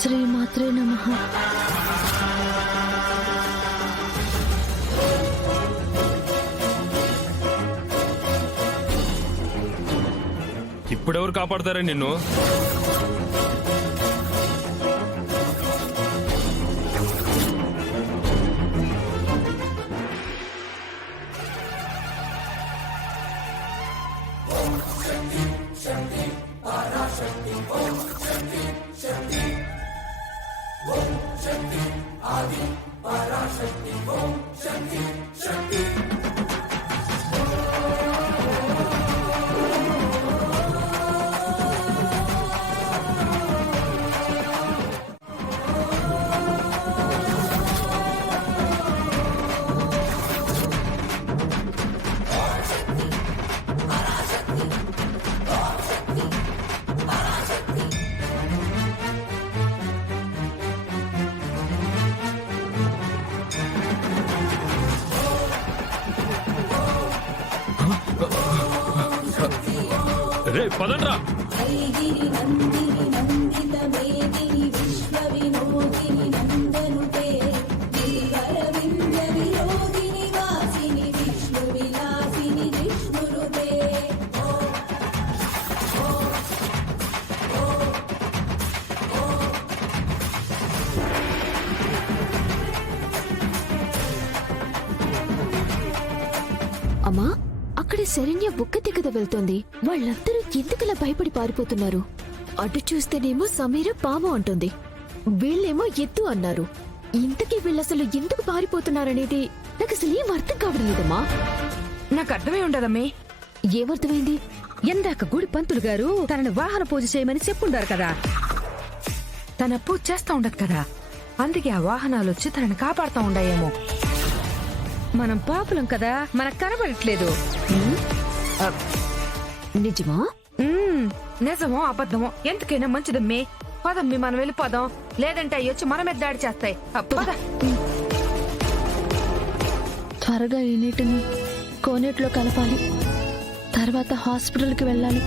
శ్రీమాత్రే నమః. ఇప్పుడెవరు కాపాడతారా నిన్ను? రే పదండ్రా. అమ్మా, అక్కడ శరణ్య బుక్క కదా వెళ్తోంది. వాళ్ళందరూ ఎందుకలా భయపడి పారిపోతున్నారు? అటు చూస్తేనేమో సమీర పాము అంటుంది, వీళ్ళేమో ఎద్దు అన్నారు. ఇంతకీ వీళ్ళసలు ఎందుకు పారిపోతున్నారనేది నాకు అసలు ఏం అర్థం కావడం లేదమ్మా. నాకు అర్థమే ఉండదమ్మే. ఏమర్థమైంది? ఎందాక గుడి పంతులు గారు తనని వాహన పూజ చేయమని చెప్పుండారు కదా. తన పూజ చేస్తా ఉండదు కదా, అందుకే ఆ వాహనాలు వచ్చి తనని కాపాడుతా ఉండాయేమో. మనం పాపులం కదా, మనకు కనబడట్లేదు. నిజమా? నిజమో అబద్ధమో ఎంతకైనా మంచిదమ్మే. పదమ్మి, మనం వెళ్ళిపోదాం. లేదంటే అవి వచ్చి మన మీద దాడి చేస్తాయి. త్వరగా ఈ నీటిని కోనేట్లో కలపాలి, తర్వాత హాస్పిటల్కి వెళ్ళాలి.